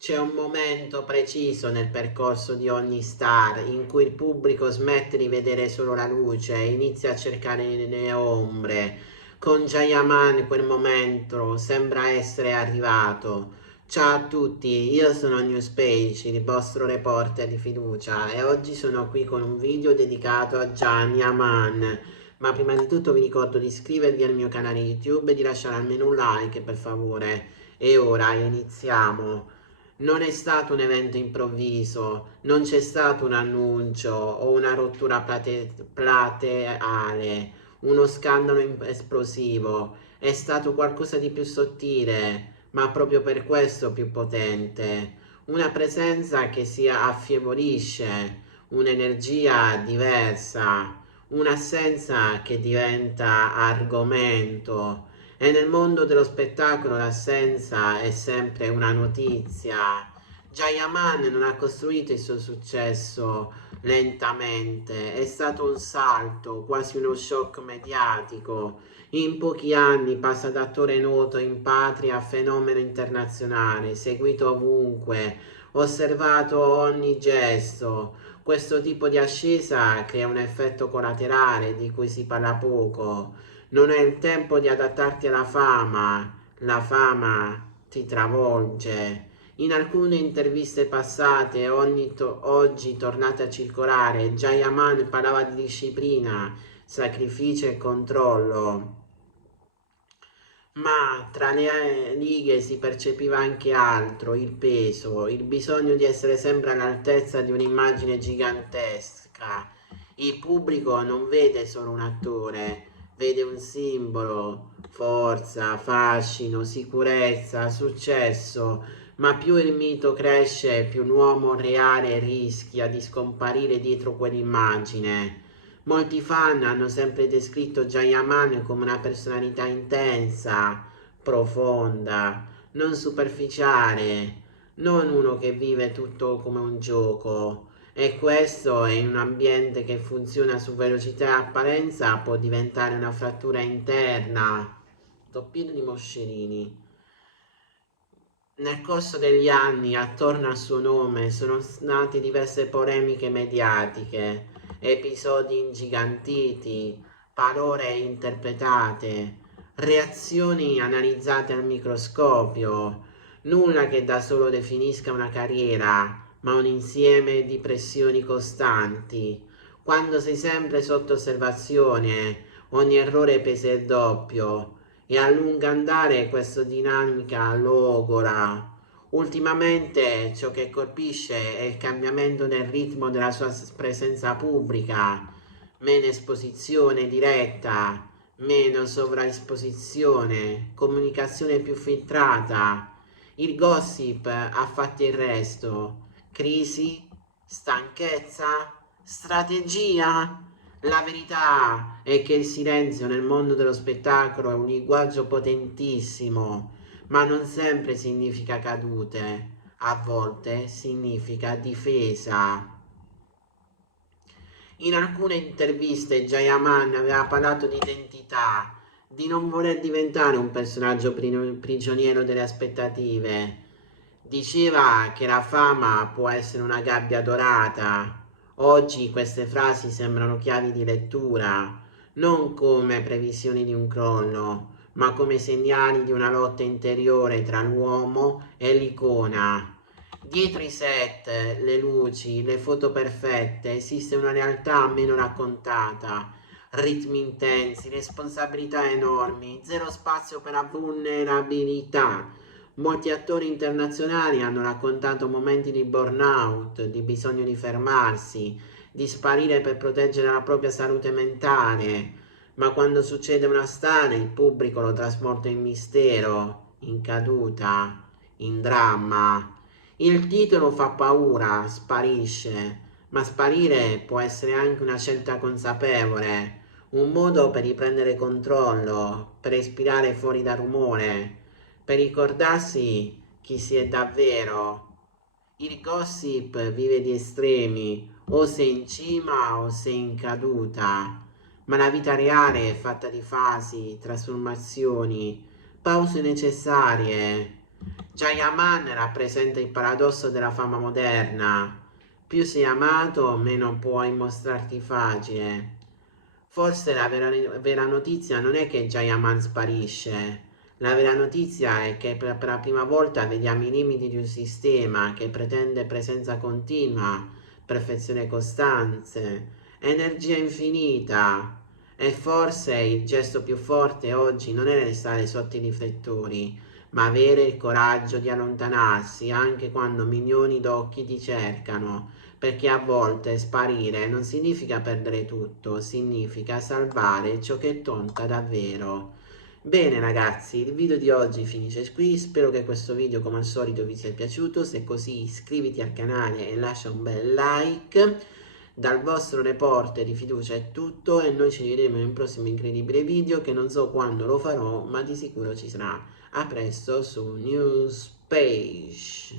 C'è un momento preciso nel percorso di ogni star in cui il pubblico smette di vedere solo la luce e inizia a cercare le ombre. Con Jayaman quel momento sembra essere arrivato. Ciao a tutti, io sono Newspage, il vostro reporter di fiducia, e oggi sono qui con un video dedicato a Jayaman. Ma prima di tutto vi ricordo di iscrivervi al mio canale YouTube e di lasciare almeno un like, per favore. E ora iniziamo. Non è stato un evento improvviso, non c'è stato un annuncio o una rottura plateale, uno scandalo esplosivo. È stato qualcosa di più sottile, ma proprio per questo più potente. Una presenza che si affievolisce, un'energia diversa, un'assenza che diventa argomento. E nel mondo dello spettacolo l'assenza è sempre una notizia. Jayaman non ha costruito il suo successo lentamente, è stato un salto, quasi uno shock mediatico. In pochi anni passa da attore noto in patria a fenomeno internazionale, seguito ovunque, osservato ogni gesto. Questo tipo di ascesa crea un effetto collaterale di cui si parla poco. Non è il tempo di adattarti alla fama, la fama ti travolge. In alcune interviste passate, oggi tornate a circolare, Jayaman parlava di disciplina, sacrificio e controllo. Ma tra le righe si percepiva anche altro, il peso, il bisogno di essere sempre all'altezza di un'immagine gigantesca. Il pubblico non vede solo un attore, vede un simbolo, forza, fascino, sicurezza, successo, ma più il mito cresce, più l'uomo reale rischia di scomparire dietro quell'immagine. Molti fan hanno sempre descritto Jayaman come una personalità intensa, profonda, non superficiale, non uno che vive tutto come un gioco. E questo in un ambiente che funziona su velocità e apparenza può diventare una frattura interna. Doppiino di Moscerini. Nel corso degli anni, attorno al suo nome, sono nate diverse polemiche mediatiche, episodi ingigantiti, parole interpretate, reazioni analizzate al microscopio, nulla che da solo definisca una carriera, ma un insieme di pressioni costanti. Quando sei sempre sotto osservazione, ogni errore pesa il doppio e a lungo andare questa dinamica logora. Ultimamente ciò che colpisce è il cambiamento del ritmo della sua presenza pubblica, meno esposizione diretta, meno sovraesposizione, comunicazione più filtrata. Il gossip ha fatto il resto. Crisi, stanchezza, strategia. La verità è che il silenzio nel mondo dello spettacolo è un linguaggio potentissimo, ma non sempre significa cadute, a volte significa difesa. In alcune interviste Jayaman aveva parlato di identità, di non voler diventare un personaggio prigioniero delle aspettative. Diceva che la fama può essere una gabbia dorata. Oggi queste frasi sembrano chiavi di lettura, non come previsioni di un crollo, ma come segnali di una lotta interiore tra l'uomo e l'icona. Dietro i set, le luci, le foto perfette, esiste una realtà meno raccontata. Ritmi intensi, responsabilità enormi, zero spazio per la vulnerabilità. Molti attori internazionali hanno raccontato momenti di burnout, di bisogno di fermarsi, di sparire per proteggere la propria salute mentale. Ma quando succede una star, il pubblico lo trasporta in mistero, in caduta, in dramma. Il titolo fa paura, sparisce, ma sparire può essere anche una scelta consapevole, un modo per riprendere controllo, per respirare fuori dal rumore, per ricordarsi chi si è davvero. Il gossip vive di estremi, o sei in cima o sei in caduta, ma la vita reale è fatta di fasi, trasformazioni, pause necessarie. Jayaman rappresenta il paradosso della fama moderna. Più sei amato, meno puoi mostrarti facile. Forse la vera notizia non è che Jayaman sparisce. La vera notizia è che per la prima volta vediamo i limiti di un sistema che pretende presenza continua, perfezione costante, energia infinita. E forse il gesto più forte oggi non è restare sotto i riflettori, ma avere il coraggio di allontanarsi anche quando milioni d'occhi ti cercano, perché a volte sparire non significa perdere tutto, significa salvare ciò che conta davvero. Bene ragazzi, il video di oggi finisce qui, spero che questo video come al solito vi sia piaciuto, se è così iscriviti al canale e lascia un bel like. Dal vostro reporter di fiducia è tutto e noi ci vedremo in un prossimo incredibile video che non so quando lo farò, ma di sicuro ci sarà. A presto su Newspage.